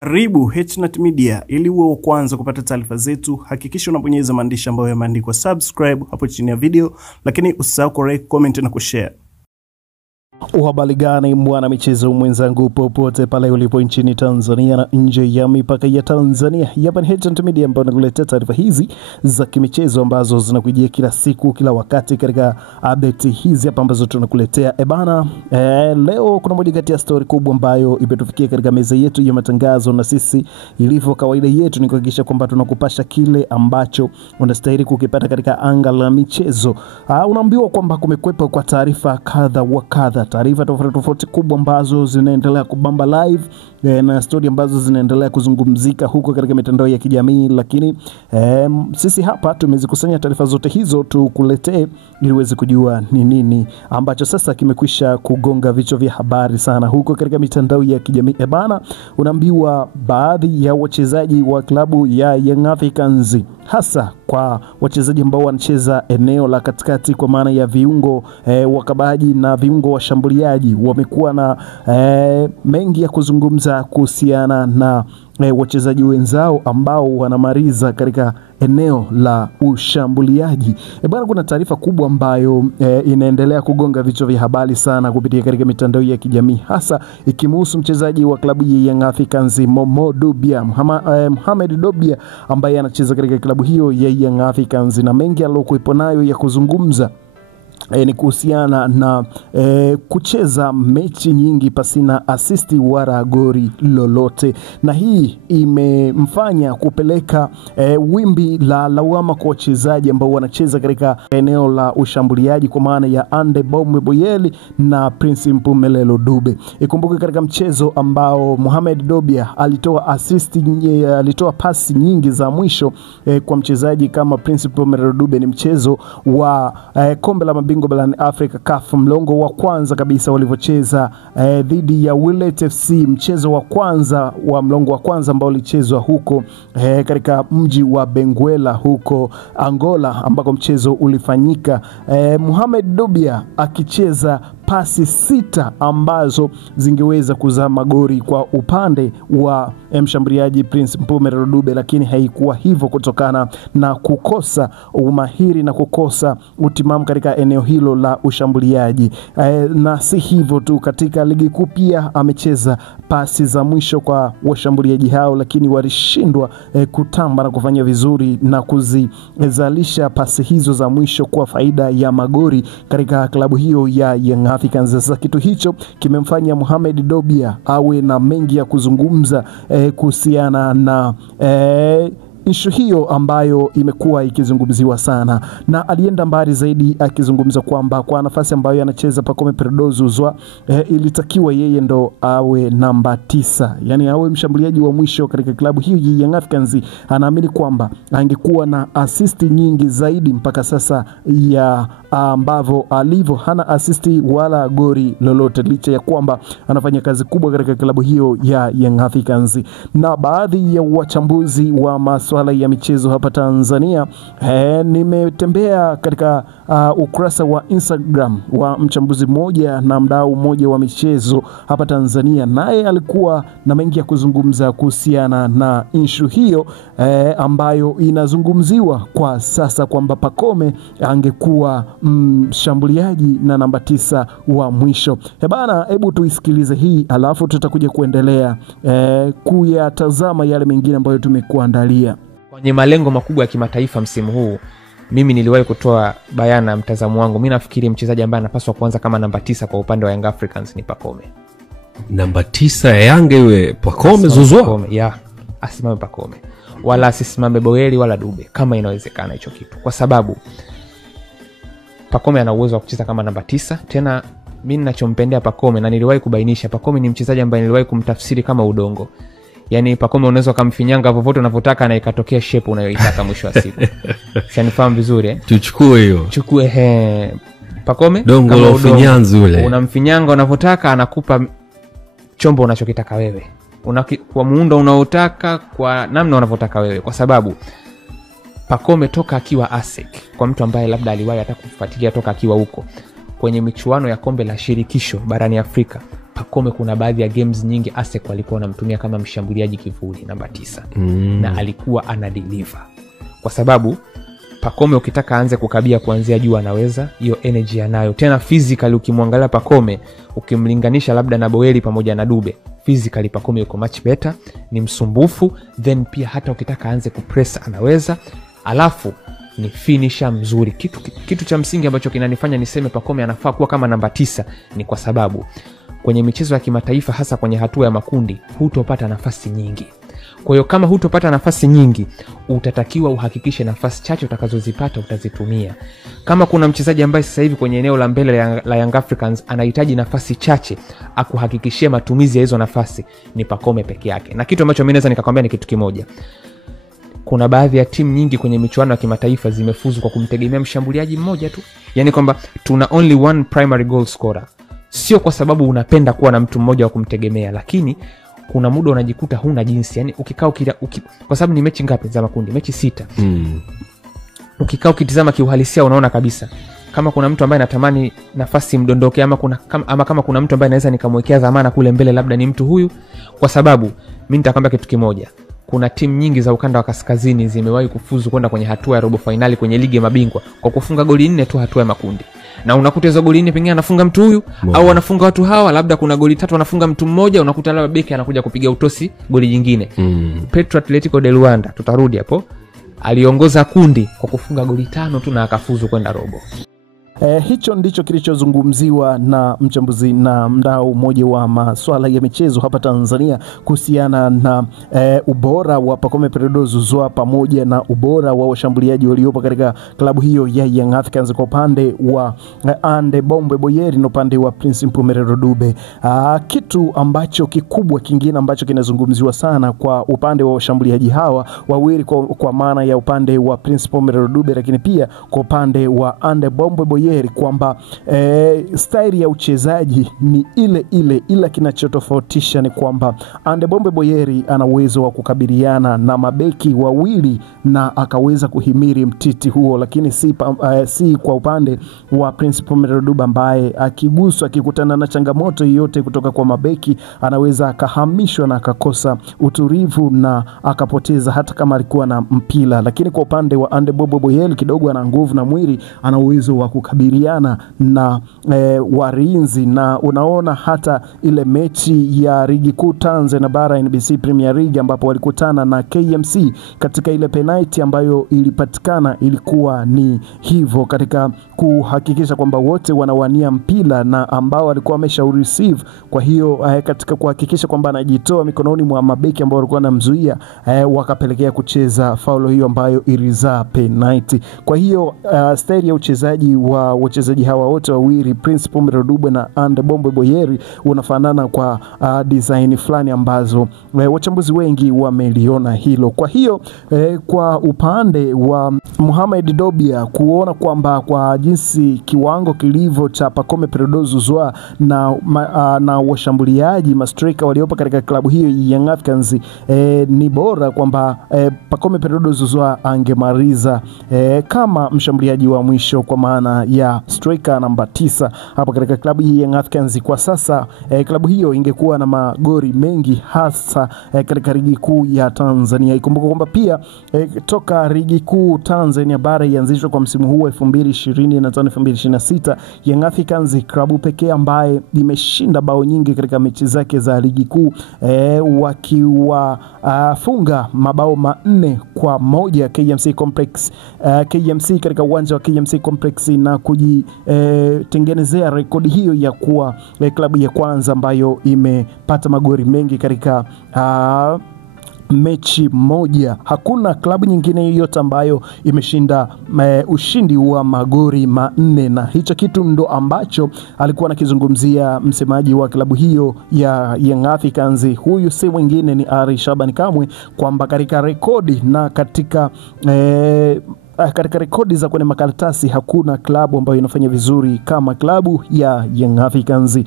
Karibu H-Nut Media, ili uwe wa kwanza kupata taarifa zetu. Hakikisha unabonyeza maandishi ambayo yameandikwa subscribe hapo chini ya video, lakini usisahau ku comment na kushare. Uhabari gani mwana michezo mwenzangu popote pale ulipo nchini Tanzania na nje ya mipaka ya Tanzania. Hapa ni H-Nut Media ambayo nakuletea taarifa hizi za kimichezo ambazo zinakujia kila siku kila wakati katika update hizi hapa ambazo tunakuletea. Leo kuna moja kati ya story kubwa ambayo imetufikia katika meza yetu ya matangazo, na sisi ilivyo kawaida yetu ni kuhakikisha kwamba tunakupasha kile ambacho unastahili kukipata katika anga la michezo. Unaambiwa kwamba kumekwepa kwa taarifa kadha wa kadha, taarifa tofauti kubwa ambazo zinaendelea kubamba live na story ambazo zinaendelea kuzungumzika huko katika mitandao ya kijamii, lakini sisi hapa tumezikusanya taarifa zote hizo tukuletee ili uweze kujua ni nini ambacho sasa kimekwisha kugonga vichwa vya habari sana huko katika mitandao ya kijamii. Unaambiwa baadhi ya wachezaji wa klabu ya Young Africans, hasa kwa wachezaji ambao wanacheza eneo la katikati kwa maana ya viungo wakabaji na viungo washambuliaji, wamekuwa na mengi ya kuzungumza kuhusiana na wachezaji wenzao ambao wanamaliza katika eneo la ushambuliaji. Kuna taarifa kubwa ambayo inaendelea kugonga vichwa vya habari sana kupitia katika mitandao ya kijamii, hasa ikimhusu mchezaji wa klabu ya Young Africans Mohamed Dobia ambaye anacheza katika klabu hiyo ya Young Africans, na mengi aliyokuwa nayo ya kuzungumza ni kuhusiana na kucheza mechi nyingi pasina asisti wala goli lolote, na hii imemfanya kupeleka wimbi la lawama kwa wachezaji ambao wanacheza katika eneo la ushambuliaji kwa maana ya Ande Boyeli na Prince Mpumelelo Dube. Ikumbuke katika mchezo ambao Mohamed Dobia alitoa pasi nyingi za mwisho kwa mchezaji kama Prince Mpumelelo Dube, ni mchezo wa kombe la mabingwa barani Afrika CAF, mlongo wa kwanza kabisa walivyocheza dhidi ya Willet FC, mchezo wa kwanza wa mlongo wa kwanza ambao ulichezwa huko katika mji wa Benguela huko Angola ambako mchezo ulifanyika. Mohamed Dobia akicheza pasi 6 ambazo zingeweza kuzaa magoli kwa upande wa mshambuliaji Prince Mpumelelo Dube, lakini haikuwa hivyo kutokana na kukosa umahiri na kukosa utimamu katika eneo hilo la ushambuliaji. Na si hivyo tu, katika ligi kuu pia amecheza pasi za mwisho kwa washambuliaji hao, lakini walishindwa kutamba na kufanya vizuri na kuzizalisha pasi hizo za mwisho kwa faida ya magoli katika klabu hiyo ya Young Africans. Sasa kitu hicho kimemfanya Mohamed Dobia awe na mengi ya kuzungumza kuhusiana na issue hiyo ambayo imekuwa ikizungumziwa sana, na alienda mbali zaidi akizungumza kwamba kwa nafasi ambayo anacheza Pacome Predozuzwa ilitakiwa yeye ndo awe namba 9, yani awe mshambuliaji wa mwisho katika klabu hiyo ya Young Africans. Anaamini kwamba angekuwa na asisti nyingi zaidi mpaka sasa ya ambavyo alivyo hana asisti wala goli lolote, licha ya kwamba anafanya kazi kubwa katika klabu hiyo ya Young Africans. Na baadhi ya wachambuzi wa masuala ya michezo hapa Tanzania, nimetembea katika ukurasa wa Instagram wa mchambuzi mmoja na mdau mmoja wa michezo hapa Tanzania, naye alikuwa na mengi ya kuzungumza kuhusiana na issue hiyo ambayo inazungumziwa kwa sasa kwamba Pacome angekuwa mshambuliaji na namba 9 wa mwisho. Hebu tuisikilize hii alafu tutakuja kuendelea kuyatazama yale mengine ambayo tumekuandalia. Kwenye malengo makubwa ya kimataifa msimu huu, mimi niliwahi kutoa bayana mtazamo wangu. Mimi nafikiri mchezaji ambaye anapaswa kuanza kama namba 9 kwa upande wa Young Africans ni Pacome. Namba 9 ya Yanga iwe Pacome Zouzoua? Asimame Pacome. Wala asisimame Boyeli wala Dube kama inawezekana hicho kitu. Kwa sababu Pacome ana uwezo wa kucheza kama namba 9. Tena mimi ninachompendea Pacome, na niliwahi kubainisha, Pacome ni mchezaji ambaye niliwahi kumtafsiri kama udongo. Yani Pacome unaweza kumfinyanga vovote unavyotaka na ikatokea shape unayoitaka mwisho wa siku. Shanifahamu vizuri Tuchukue hiyo. Pacome dongo la ufinyanzi ule. Unamfinyanga unavyotaka, anakupa chombo unachokitaka wewe. Kwa muundo unaotaka, kwa namna unavyotaka wewe, kwa sababu Pacome toka akiwa ASEC, kwa mtu ambaye labda aliwahi hata kufuatilia toka akiwa huko kwenye michuano ya kombe la shirikisho barani Afrika, Pacome kuna baadhi ya games nyingi ASEC walikuwa wanamtumia kama mshambuliaji kivuli namba 9 na alikuwa ana deliver, kwa sababu Pacome ukitaka aanze kukabia kuanzia juu anaweza, hiyo energy anayo. Tena physically ukimwangalia Pacome ukimlinganisha labda na Boeli pamoja na Dube, physically Pacome yuko much better, ni msumbufu, then pia hata ukitaka aanze kupress anaweza, alafu ni finisher mzuri. Kitu cha msingi ambacho kinanifanya niseme Pacome anafaa kuwa kama namba 9 ni kwa sababu kwenye michezo ya kimataifa, hasa kwenye hatua ya makundi, hutopata nafasi nyingi. Kwa hiyo kama hutopata nafasi nyingi, utatakiwa uhakikishe nafasi chache utakazozipata utazitumia. Kama kuna mchezaji ambaye sasa hivi kwenye eneo la mbele la Young Africans anahitaji nafasi chache akuhakikishie matumizi ya hizo nafasi, ni Pacome peke yake. Na kitu ambacho mimi naweza nikakwambia ni kitu kimoja. Kuna baadhi ya timu nyingi kwenye michuano ya kimataifa zimefuzu kwa kumtegemea mshambuliaji mmoja tu. Yaani kwamba tuna only one primary goal scorer. Sio kwa sababu unapenda kuwa na mtu mmoja wa kumtegemea, lakini kuna muda unajikuta huna jinsi. Yaani ukikaa kwa sababu ni mechi ngapi za makundi? Mechi 6. Ukikaa ukitizama kiuhalisia unaona kabisa kama kuna mtu ambaye anatamani nafasi mdondoke, ama kama kuna mtu ambaye anaweza nikamwekea dhamana kule mbele, labda ni mtu huyu. Kwa sababu mimi nitakwambia kitu kimoja. Kuna timu nyingi za ukanda wa kaskazini zimewahi kufuzu kwenda kwenye hatua ya robo finali kwenye ligi ya mabingwa kwa kufunga goli 4 tu hatua ya makundi. Na unakuta hizo goli 4 pengine anafunga mtu huyu au anafunga watu hawa, labda kuna goli 3 anafunga mtu mmoja, unakuta labda beki anakuja kupiga utosi goli jingine. Petro Atletico de Luanda, tutarudi hapo, aliongoza kundi kwa kufunga goli 5 tu na akafuzu kwenda robo. Hicho ndicho kilichozungumziwa na mchambuzi na mdau mmoja wa masuala ya michezo hapa Tanzania kuhusiana na ubora wa Pacome Peredo Zouzoua pamoja na ubora wa washambuliaji waliopo katika klabu hiyo ya Young Africans kwa upande wa Ande Bombe Boyeri na upande wa Prince Mpumelelo Dube. Kitu ambacho kikubwa kingine ambacho kinazungumziwa sana kwa upande wa washambuliaji hawa wawili, kwa maana ya upande wa Prince Mpumelelo Dube, lakini pia kwa upande wa Ande Bombe Boyeri, kwamba style ya uchezaji ni ile ile, ila kinachotofautisha ni kwamba Ande Bombe Boyeri ana uwezo wa kukabiliana na mabeki wawili na akaweza kuhimiri mtiti huo, lakini si kwa upande wa Prince Mpumelelo Dube ambaye akiguswa, akikutana na changamoto yoyote kutoka kwa mabeki, anaweza akahamishwa na akakosa utulivu na akapoteza hata kama alikuwa na mpira. Lakini kwa upande wa Ande Bombe Boyeri kidogo ana nguvu na mwili, ana uwezo wa kukabiliana na warinzi, na unaona hata ile mechi ya ligi kuu Tanzania bara NBC Premier League ambapo walikutana na KMC, katika ile penalty ambayo ilipatikana ilikuwa ni hivyo, katika kuhakikisha kwamba wote wanawania mpira na ambao walikuwa wamesha receive. Kwa hiyo katika kuhakikisha kwamba anajitoa mikononi mwa mabeki ambao walikuwa wanamzuia, wakapelekea kucheza faulo hiyo ambayo ilizaa penalty. Kwa hiyo style ya uchezaji wa wachezaji hawa wote wawili, Prince Mpumelelo Dube na Ande Bombe Boyeri, unafanana kwa design fulani ambazo wachambuzi wengi wameliona hilo. Kwa hiyo kwa upande wa Mohamed Dobia, kuona kwamba kwa jinsi kiwango kilivyo cha Pacome Peredo Zouzoua na washambuliaji mastrika waliopo katika klabu hiyo Young Africans, ni bora kwamba Pacome Peredo Zouzoua angemaliza kama mshambuliaji wa mwisho, kwa maana ya striker namba 9 hapa katika klabu hii Young Africans. Kwa sasa klabu hiyo ingekuwa na magori mengi, hasa katika ligi kuu ya Tanzania. Ikumbuka kwamba pia toka ligi kuu Tanzania bara ianzishwe kwa msimu huu 2025-2026, Young Africans klabu pekee ambaye imeshinda bao nyingi katika mechi zake za ligi kuu, wakiwafunga mabao 4-1 KMC Complex, KMC katika uwanja wa KMC Complex, na kujitengenezea rekodi hiyo ya kuwa klabu ya kwanza ambayo imepata magori mengi katika mechi moja. Hakuna klabu nyingine yoyote ambayo imeshinda ushindi wa magori 4, na hicho kitu ndo ambacho alikuwa anakizungumzia msemaji wa klabu hiyo ya Young Africans. Huyu si mwingine ni Ally Shabani Kamwe, kwamba katika rekodi na katika rekodi za kwenye makaratasi hakuna klabu ambayo inafanya vizuri kama klabu ya Young Africans.